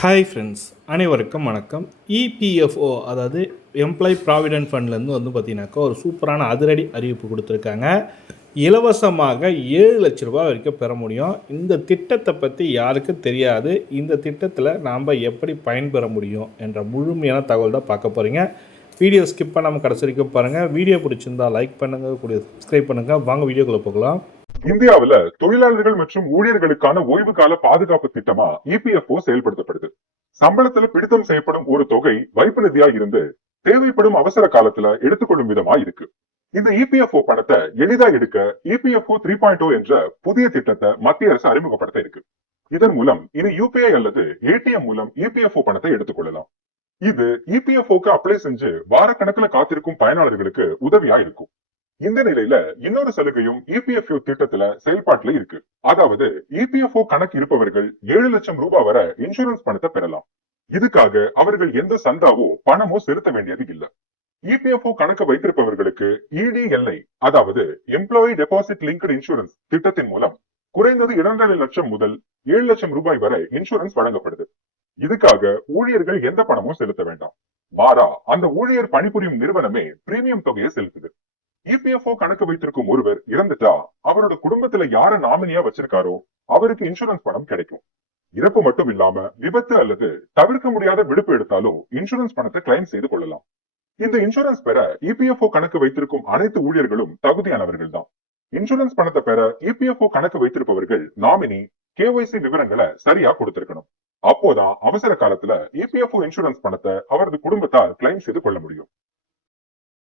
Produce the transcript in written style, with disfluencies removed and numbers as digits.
Hi friends, அனைவருக்கும் வணக்கம். EPFO அதாவது எம்ப்ளாயி ப்ராவிடென்ட் ஃபண்ட்லேருந்து பார்த்தீங்கன்னாக்கா ஒரு சூப்பரான அதிரடி அறிவிப்பு கொடுத்துருக்காங்க. இலவசமாக ரூ. 7,00,000 வரைக்கும் பெற முடியும். இந்த திட்டத்தை பற்றி யாருக்கும் தெரியாது. இந்த திட்டத்தில் நாம் எப்படி பயன்பெற முடியும் என்ற முழுமையான தகவல் தான் பார்க்க போகிறீங்க. வீடியோ ஸ்கிப் பண்ணாமல் கடைசி வரைக்கும் பாருங்கள். வீடியோ பிடிச்சிருந்தா லைக் பண்ணுங்கள், கூட சப்ஸ்கிரைப் பண்ணுங்கள். வாங்க வீடியோக்குள்ளே போகலாம். இந்தியாவுல தொழிலாளர்கள் மற்றும் ஊழியர்களுக்கான ஓய்வு கால பாதுகாப்பு திட்டமா இபிஎஃப்ஓ செயல்படுத்தப்படுது. சம்பளத்துல பிடித்தம் செய்யப்படும் ஒரு தொகை வைப்பு நிதியா இருந்து தேவைப்படும் அவசர காலத்துல எடுத்துக்கொள்ளும் விதமா இருக்கு. இந்த இபிஎஃப்ஓ பணத்தை எளிதா எடுக்க இபிஎஃப்ஓ 3.0 என்ற புதிய திட்டத்தை மத்திய அரசு அறிமுகப்படுத்த இருக்கு. இதன் மூலம் இனி யூபிஐ அல்லது ஏடிஎம் மூலம் இபிஎஃப்ஓ பணத்தை எடுத்துக்கொள்ளலாம். இது இபிஎஃப்ஓக்கு அப்ளை செஞ்சு வாரக்கணக்கில் காத்திருக்கும் பயனாளர்களுக்கு உதவியா இருக்கும். இந்த நிலையில இன்னொரு சலுகையும் இபிஎஃப்ஓ திட்டத்துல செயல்பாட்டுல இருக்கு. அதாவது இபிஎஃப்ஓ கணக்கு இருப்பவர்கள் 7 லட்சம் ரூபாய் வரை இன்சூரன்ஸ் பணத்தை பெறலாம். இதுக்காக அவர்கள் எந்த சந்தாவோ பணமோ செலுத்த வேண்டியது இல்ல. இபிஎஃப்ஓ கணக்கு வைத்திருப்பவர்களுக்கு இடிஎல்ஐ அதாவது எம்ப்ளாயி டெபாசிட் லிங்க்டு இன்சூரன்ஸ் திட்டத்தின் மூலம் குறைந்தது 2.5 லட்சம் முதல் 7 லட்சம் ரூபாய் வரை இன்சூரன்ஸ் வழங்கப்படுது. இதுக்காக ஊழியர்கள் எந்த பணமும் செலுத்த வேண்டாம். மாறா அந்த ஊழியர் பணிபுரியும் நிறுவனமே பிரீமியம் தொகையை செலுத்துது. இபிஎஃப்ஓ கணக்கு வைத்திருக்கும் ஒருவர் இறந்துட்டா அவரோட குடும்பத்துல யார நாமினியா வச்சிருக்காரோ அவருக்கு இன்சூரன்ஸ் பணம் கிடைக்கும். இறப்பு மட்டும் இல்லாம விபத்து அல்லது தவிர்க்க முடியாத விடுப்பு எடுத்தாலும் இன்சூரன்ஸ் பணத்தை கிளைம் செய்து கொள்ளலாம். இந்த இன்சூரன்ஸ் பெற இபிஎஃப்ஓ கணக்கு வைத்திருக்கும் அனைத்து ஊழியர்களும் தகுதியானவர்கள் தான். இன்சூரன்ஸ் பணத்தை பெற இபிஎஃப்ஓ கணக்கு வைத்திருப்பவர்கள் நாமினி கேஒய்சி விவரங்களை சரியா கொடுத்திருக்கணும். அப்போதான் அவசர காலத்துல இபிஎஃப்ஓ இன்சூரன்ஸ் பணத்தை அவரது குடும்பத்தால் கிளைம் செய்து கொள்ள முடியும்.